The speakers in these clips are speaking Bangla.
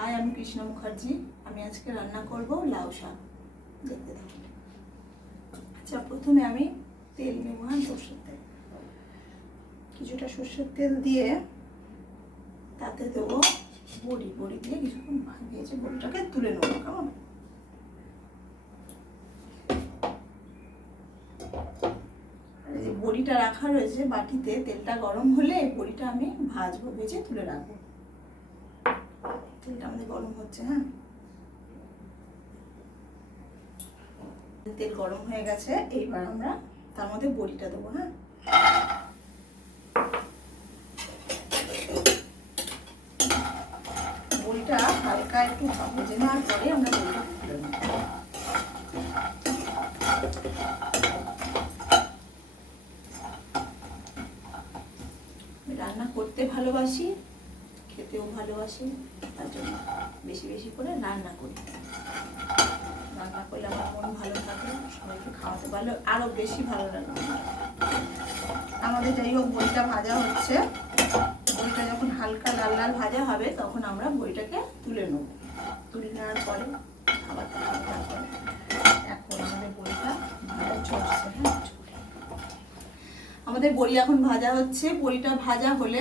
হাই, আমি কৃষ্ণ মুখার্জি। আমি আজকে রান্না করব লাউ শাক। দেখতে থাকুন। আচ্ছা প্রথমে আমি তেল হ্যাঁ সর্ষের তেল। কিছুটা সর্ষের তেল দিয়ে তাতে দেবো বড়ি। বড়ি দিয়ে কিছুক্ষণ ভেজে বড়িটাকে তুলে নেব, কেমন? বড়িটা রাখা রয়েছে বাটিতে, তেলটা গরম হলে বড়িটা আমি ভাজবো, ভেজে তুলে রাখব। তেলটা আমাদের গরম হচ্ছে হ্যাঁ? তেল গরম হয়ে গেছে, এইবার আমরা তার মধ্যে বড়িটা দেবো হ্যাঁ? বড়িটা হালকা একটু ভেজে নেওয়ার পরে আমরা বড়িটা তুলে রান্না করতে ভালোবাসি। খেতেও ভালোবাসি, তার জন্য বেশি বেশি করে রান্না করি। রান্না করলে আমার মন ভালো থাকে, সবাইকে খাওয়াতে পারলে আরও বেশি ভালো লাগে। আমাদের যাই হোক বইটা ভাজা হচ্ছে। বইটা যখন হালকা লাল লাল ভাজা হবে, তখন আমরা বইটাকে তুলে নেব। তুলে নেওয়ার পরে খাওয়া তারপরে এখন আমাদের বইটা ভাজা চলছে হ্যাঁ? আমাদের বড়ি এখন ভাজা হচ্ছে। বড়িটা ভাজা হলে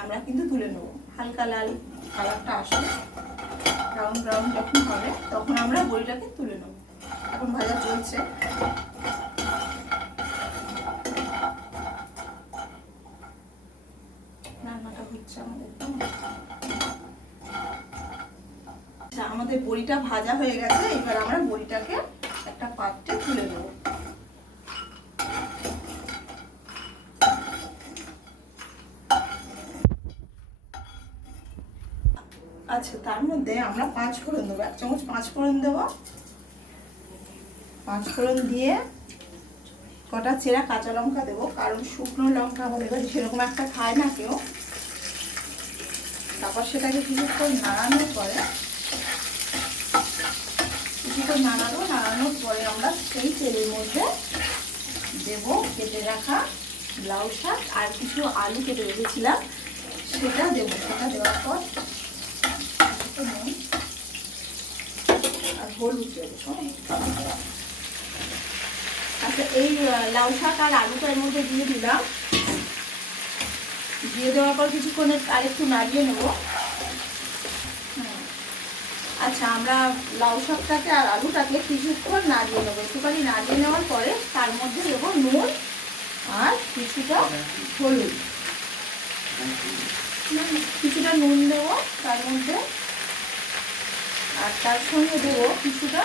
আমরা কিন্তু তুলে নেব। হালকা লাল কালারটা আসবে ব্রাউন ব্রাউন যখন হবে, তখন আমরা বড়িটাকে তুলে নেব। এখন ভাজা চলছে। হচ্ছে আমাদের? আচ্ছা আমাদের বড়িটা ভাজা হয়ে গেছে, এবার আমরা বড়িটাকে একটা পাত্রে তুলে নেব। আচ্ছা তার মধ্যে আমরা পাঁচ ফোড়ন দেবো। এক চামচ পাঁচ ফোড়ন দেবো। পাঁচ ফোড়ন দিয়ে কটা চেরা কাঁচা লঙ্কা দেবো, কারণ শুকনো লঙ্কা আমাদের কাছে সেরকম একটা খায় না কেউ। তারপর সেটাকে কিছুক্ষণ নাড়ানোর পরে, কিছুক্ষণ নাড়ানো নাড়ানোর পরে আমরা সেই তেলের মধ্যে দেবো কেটে রাখা ব্লাউজ শাক আর কিছু আলু কেটে রেখেছিলাম, সেটা দেবো। সেটা দেওয়ার পর একটু নুন হলুদ আচ্ছা এই লাউ শাক আর আলুটা এর মধ্যে দিয়ে দিলাম। দিয়ে দেওয়ার পর কিছুক্ষণ আর একটু নাড়িয়ে নেব। আচ্ছা আমরা লাউ শাকটাকে আর আলুটাকে কিছুক্ষণ নাড়িয়ে নেব। একটুখানি নাড়িয়ে নেওয়ার পরে তার মধ্যে দেবো নুন আর কিছুটা হলুদ। কিছুটা নুন দেবো, তার মধ্যে আর তার সঙ্গে দেবো কিছুটা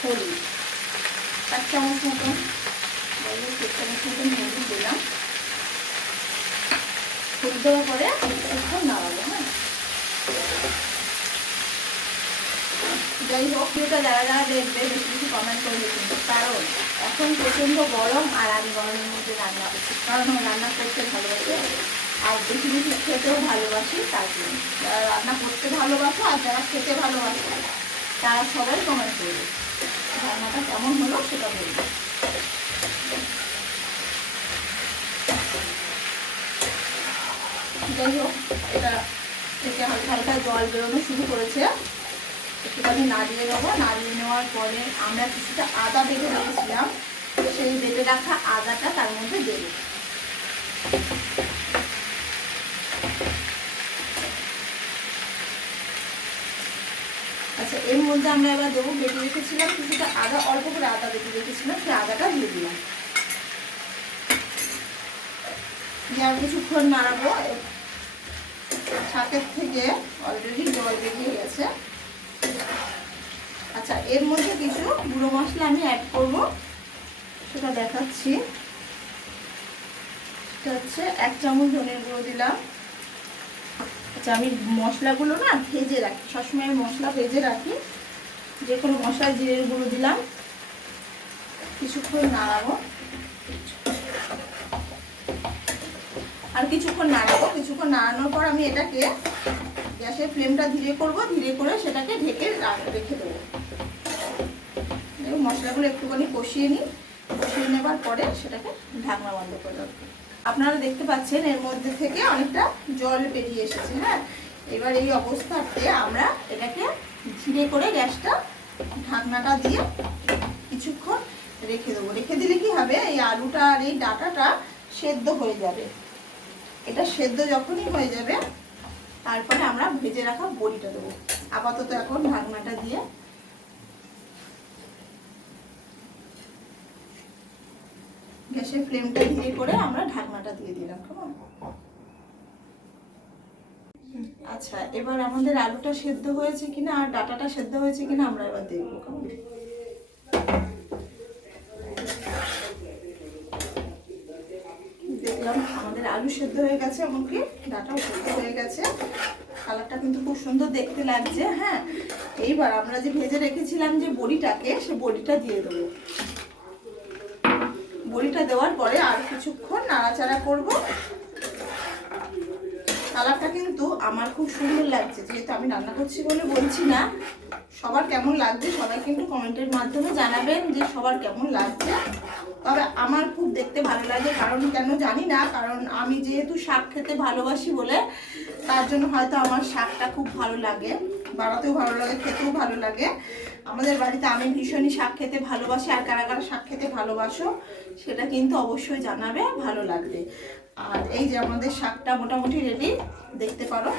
হলুদ এক চামচ মতন বলল এক চামচ মতন হলুদ দিলাম। হলুদ দেওয়ার পরে একটু নাড়াবো হ্যাঁ? যাই হোক ভিডিওটা যারা যারা দেখবে, বেশি বেশি কমেন্ট করবে কিন্তু কারণ এখন প্রচণ্ড গরম আর আমি গরমের মধ্যে রান্না করছি। কারণ রান্না করতে ভালোবাসি। আর বেশি বেশি খেতেও ভালোবাসি, তার জন্য। যারা রান্না করতে ভালোবাসো আর যারা খেতে ভালোবাসো, তারা সবাই কমেন্ট করবে। রান্নাটা কেমন হলো সেটা বলবে। যাই হোক, এটা থেকে হালকা হালকা জল বেরোনো শুরু করেছে। একটুখানি নাড়িয়ে নেব। নাড়িয়ে নেওয়ার পরে আমরা কিছুটা আদা বেটে রেখেছিলাম। সেই বেটে রাখা আদাটা তার মধ্যে দেবো। আচ্ছা এর মধ্যে আমরা এবার দেবো বেটে রেখেছিলাম কিছুটা আদা, অল্প করে আদা বেটে রেখেছিলাম, সেই আদাটা দিয়ে দিলাম। দিয়ে আর কিছুক্ষণ নাড়াবো। শাকের থেকে অলরেডি জল বেরিয়ে গেছে। আচ্ছা এর মধ্যে কিছু গুঁড়ো মশলা আমি অ্যাড করব। সেটা দেখাচ্ছি। সেটা হচ্ছে এক চামচ ধনের গুঁড়ো দিলাম। আচ্ছা আমি মশলাগুলো না ভেজে রাখি। সবসময় আমি মশলা ভেজে রাখি। যে কোনো মশলা জিরের গুঁড়ো দিলাম। কিছুক্ষণ নাড়াবো। আর কিছুক্ষণ নাড়াবো। কিছুক্ষণ নাড়ানোর পর আমি এটাকে গ্যাসের ফ্লেমটা ধীরে করব। ধীরে করে সেটাকে ঢেকে রেখে দেবো। মশলাগুলো একটুখানি কষিয়ে নিই। কষিয়ে নেবার পরে সেটাকে ঢাকনা বন্ধ করে দেবো। আপনারা দেখতে পাচ্ছেন, এর মধ্যে থেকে অনেকটা জল বেরিয়ে এসেছে হ্যাঁ? এবার এই অবস্থাতে আমরা এটাকে ধীরে করে গ্যাসটা, ঢাকনাটা দিয়ে কিছুক্ষণ রেখে দেবো। রেখে দিলে কি হবে? এই আলুটা আর এই ডাটাটা সেদ্ধ হয়ে যাবে। এটা সেদ্ধ যখনই হয়ে যাবে, তারপরে আমরা ভেজে রাখা বড়িটা দেবো। আপাতত এখন ঢাকনাটা দিয়ে গ্যাসের ফ্লেমটা ধীরে করে আমরা ঢাকনাটা দিয়ে দিলাম, কেমন? আচ্ছা এবার আমাদের আলুটা সেদ্ধ হয়েছে কিনা আর ডাটাটা সেদ্ধ হয়েছে কিনা আমরা এবার দেখব, কেমন? দেখলাম আমাদের আলু সেদ্ধ হয়ে গেছে, এমনকি ডাটাও সেদ্ধ হয়ে গেছে। কালারটা কিন্তু খুব সুন্দর দেখতে লাগছে হ্যাঁ? এইবার আমরা যে ভেজে রেখেছিলাম যে বড়িটাকে, সে বড়িটা দিয়ে দেবো। বড়িটা দেওয়ার পরে আর কিছুক্ষণ নাড়াচাড়া করব। কালারটা কিন্তু আমার খুব সুন্দর লাগছে, যেহেতু আমি রান্না করছি বলে বলছি না। সবার কেমন লাগছে সবাই কিন্তু কমেন্টের মাধ্যমে জানাবেন যে সবার কেমন লাগছে। তবে আমার খুব দেখতে ভালো লাগে, কারণ কেন জানি না, কারণ আমি যেহেতু শাক খেতে ভালোবাসি বলে, তার জন্য হয়তো আমার শাকটা খুব ভালো লাগে। বাড়াতেও ভালো লাগে, খেতেও ভালো লাগে। আমাদের বাড়িতে আমি ভীষণই শাক খেতে ভালোবাসি, আর কারা কারা শাক খেতে ভালোবাসো, সেটা কিন্তু অবশ্যই জানাবে, ভালো লাগবে। আর এই যে আমাদের শাকটা মোটামুটি রেডি দেখতে পারো।